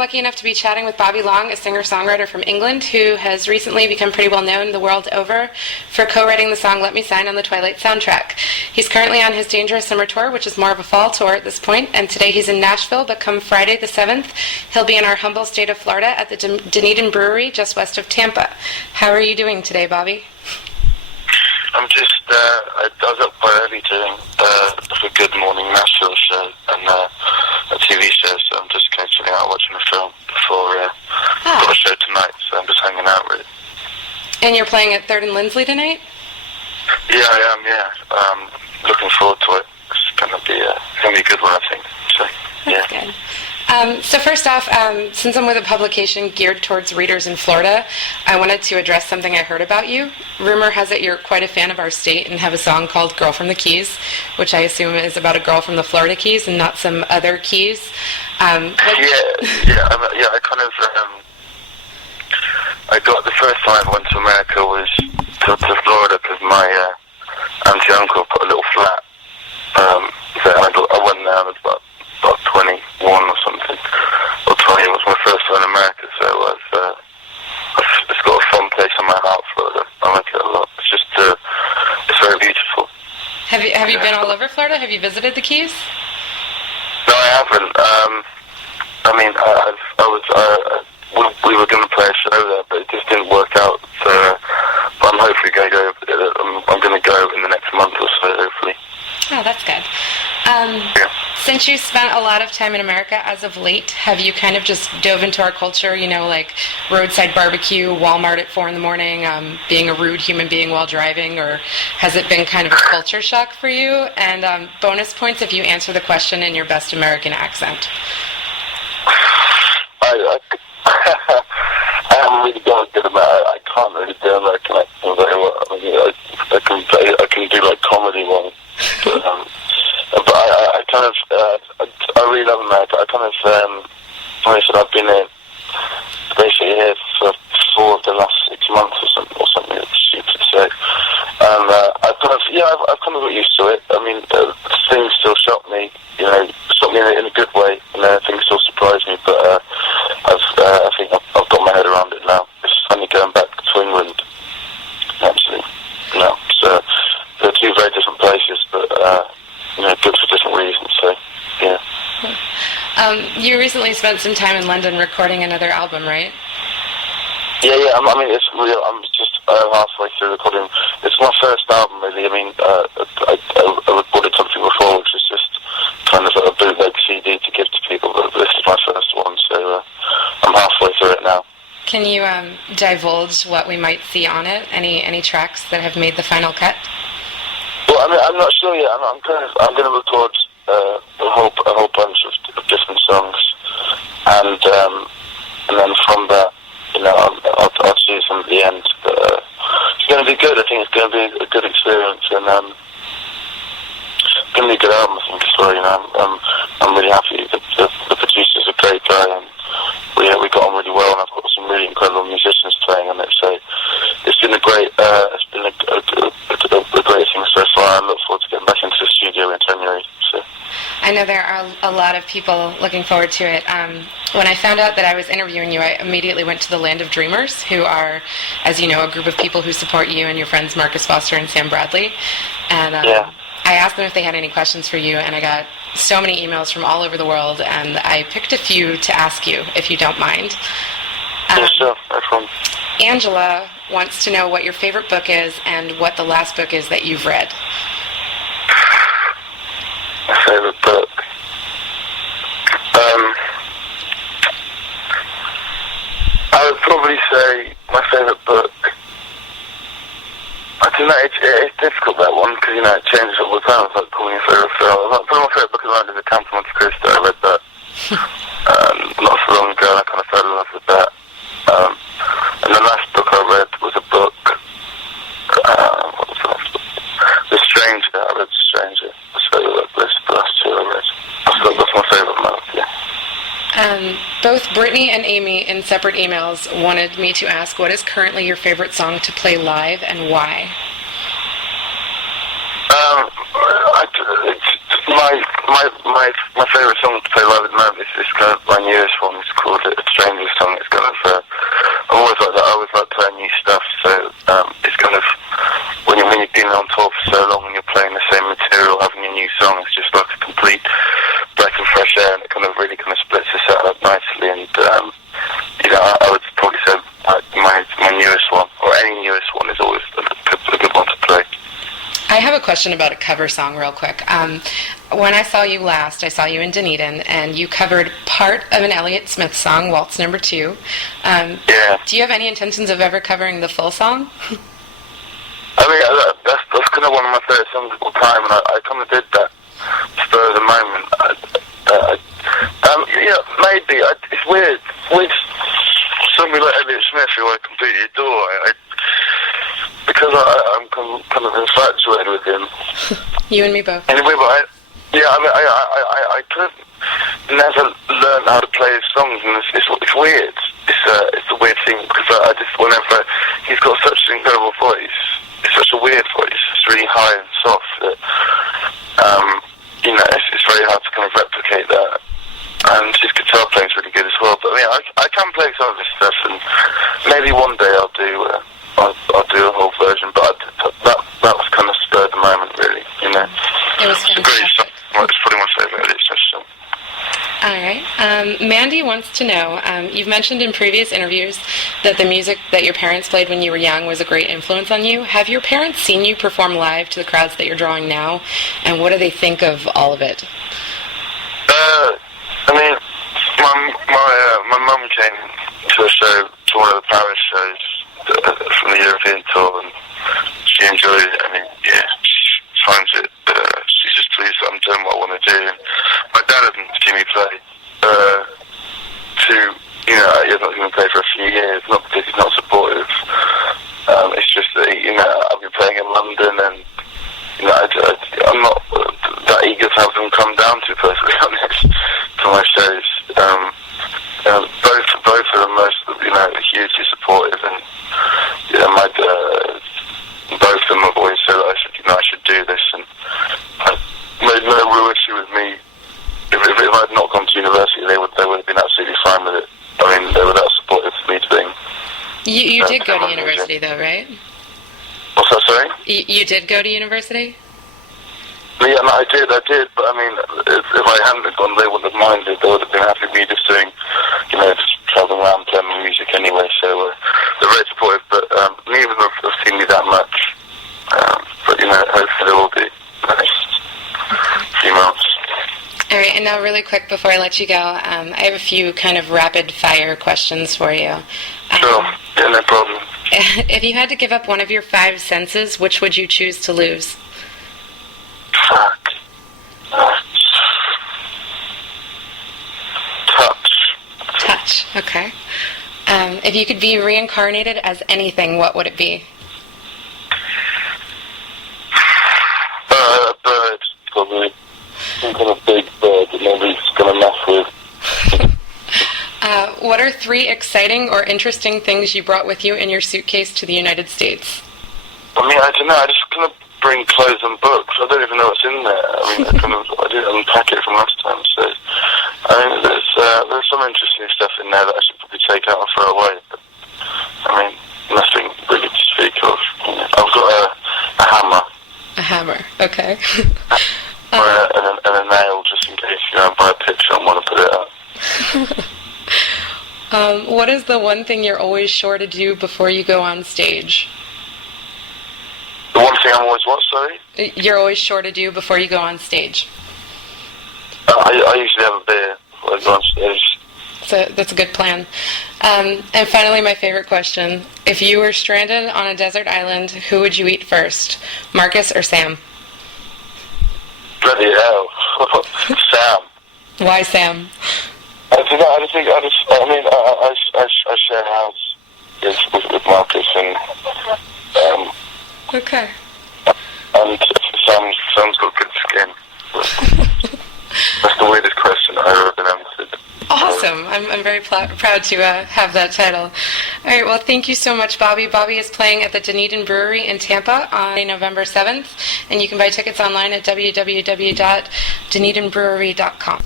lucky enough to be chatting with Bobby Long, a singer-songwriter from England who has recently become pretty well known the world over for co-writing the song Let Me Sign on the Twilight soundtrack. He's currently on his Dangerous Summer Tour, which is more of a fall tour at this point, and today he's in Nashville, but come Friday the 7th, he'll be in our humble state of Florida at the Dunedin Brewery just west of Tampa. How are you doing today, Bobby? I'm just, I was up quite early doing a Good Morning Nashville show and a TV show, so I'm just kind of chilling out watching a film before I've got a show tonight, so I'm just hanging out really. And you're playing at 3rd and Lindsley tonight? Yeah, I am, yeah. Looking forward to it. It's going to be a good one, I think. So, yeah. That's good. So first off, since I'm with a publication geared towards readers in Florida, I wanted to address something I heard about you. Rumor has it you're quite a fan of our state and have a song called Girl from the Keys, which I assume is about a girl from the Florida Keys and not some other Keys. I kind of, I got, the first time I went to America was to Florida because my auntie and uncle put a little flat there, and I went there and it was about 21 or something, or 20. It was my first time in America, so it's got a fun place in my heart, Florida. I like it a lot. It's just, it's very beautiful. Have you been all over Florida? Have you visited the Keys? No, I haven't. I mean, we were going to play a show there, but it just didn't work out. So, but I'm hopefully going to go. I'm going to go in the next month or so, hopefully. Oh, that's good. Yeah. Since you spent a lot of time in America as of late, have you kind of just dove into our culture, you know, like roadside barbecue, Walmart at 4 in the morning, being a rude human being while driving, or has it been kind of a culture shock for you? And bonus points if you answer the question in your best American accent. I haven't really got a good amount. I can't really do American accent very well. I mean, I can do like comedy ones, but I kind of, I really love America. I kind of, like I said, I've been basically here for 4 of the last 6 months or something. It's stupid to say. And I've kind of got used to it. I mean, things still shock me, you know, shock me in a good way. You know, things still surprise me, but I think I've got my head around it now. It's funny going back to England, actually. No, so they're two very different places, but you know, good for different reasons. So, yeah. You recently spent some time in London recording another album, right? Yeah. I mean, it's real. I'm just halfway through recording. It's my first album, really. I mean, I recorded something before, which was just kind of a bootleg CD to give to people, but this is my first one, so I'm halfway through it now. Can you divulge what we might see on it? Any tracks that have made the final cut? Well, I mean, I'm not sure yet. I'm going to record a whole bunch of different songs, and then from that, you know, I'll choose them at the end. But it's going to be good. I think it's going to be a good experience, and it's going to be a good album, I think, as well. You know, I'm really happy. The producer's a great guy, and we got on really well, and I've got some really incredible musicians playing on it. So it's been a great thing so far. I look forward to getting back into the studio in January. So. I know there are a lot of people looking forward to it. When I found out that I was interviewing you, I immediately went to the Land of Dreamers, who are, as you know, a group of people who support you and your friends Marcus Foster and Sam Bradley. And I asked them if they had any questions for you, and I got so many emails from all over the world, and I picked a few to ask you, if you don't mind. Yeah, sure. No problem. Angela wants to know what your favorite book is and what the last book is that you've read. My favorite book? I would probably say my favorite book. I don't know, it's difficult, that one, because, you know, it changes all the time. It's like calling your favorite film. Probably my favorite book is the Camp of Monte Cristo. I read that not so long ago, and I kind of fell in love with that. And the last book I read was a book, what was the last book? The Stranger. I read The Stranger. So that's the last two I read. That's my favorite one, yeah. Both Brittany and Amy, in separate emails, wanted me to ask, what is currently your favorite song to play live and why? My favorite song to play live at the moment is this kind of my newest one. It's called I would probably say my newest one, or any newest one, is always a good one to play. I have a question about a cover song real quick. When I saw you last, I saw you in Dunedin, and you covered part of an Elliott Smith song, Waltz Number 2. Yeah. Do you have any intentions of ever covering the full song? I mean, that's kind of one of my favorite songs of all time, and I kind of did that spur of the moment. Maybe. It's weird. With somebody like Elliott Smith, who I completely adore, because I'm kind of infatuated with him. You and me both. Anyway, but I could have never learned how to play his songs, and it's weird. It's a weird thing, because I just, whenever he's got such an incredible voice, it's such a weird voice. It's really high and soft that it's very hard to kind of replicate that. And his guitar playing's really good as well. But I mean, I can play some of his stuff, and maybe one day I'll do a whole version. But that was kind of spur of the moment, really. It was fantastic. It's a great song. It's probably my favourite Elliott Smith song. All right. Mandy wants to know, you've mentioned in previous interviews that the music that your parents played when you were young was a great influence on you. Have your parents seen you perform live to the crowds that you're drawing now, and what do they think of all of it? I mean, my mum came to a show, to one of the Paris shows from the European tour, and she enjoyed it. I mean, yeah, she finds it, she's just pleased that I'm doing what I want to do. And my dad hasn't seen me play, he's not going to play for a few years, not because he's not supportive. It's just that, I've been playing in London, and, I'm not that eager to have them come down, to perfectly honest, to my shows. Both of them hugely supportive, and both of them have always said that I should do this, and I made no real issue with me. If I'd not gone to university, they would have been absolutely fine with it. I mean, they were that supportive of me doing. You did go to university, though, right? What's that, sorry? You did go to university? Yeah, no, I did, but I mean, if I hadn't gone, they wouldn't have minded. They would have been happy with me just doing, just traveling around playing my music anyway, so they're very supportive, but neither of them have seen me that much, but hopefully there will be the next few months. All right, and now really quick before I let you go, I have a few kind of rapid-fire questions for you. Sure, yeah, no problem. If you had to give up one of your 5 senses, which would you choose to lose? Fuck. Touch, okay. If you could be reincarnated as anything, what would it be? A bird, probably. Some kind of big bird that nobody's going to mess with. What are 3 exciting or interesting things you brought with you in your suitcase to the United States? I mean, I don't know, I just kind of bring clothes and books. I don't even know what's in there. I mean, I didn't unpack it from last time, so I mean, there's some interesting stuff in there that I should probably take out and throw away. But I mean, nothing really to speak of. I've got a hammer. A hammer, okay. and a nail, just in case I buy a picture and want to put it up. What is the one thing you're always sure to do before you go on stage? The one thing I'm always what, sorry? You're always sure to do before you go on stage. I usually have a beer before I go on stage. So that's a good plan. And finally, my favorite question. If you were stranded on a desert island, who would you eat first? Marcus or Sam? Bloody hell. Sam. Why Sam? I share a house with Marcus, and okay. And Sam's got good skin. That's the weirdest question I've ever been answered. Awesome. I'm very proud to have that title. All right, well, thank you so much, Bobby. Bobby is playing at the Dunedin Brewery in Tampa on November 7th, and you can buy tickets online at www.dunedinbrewery.com.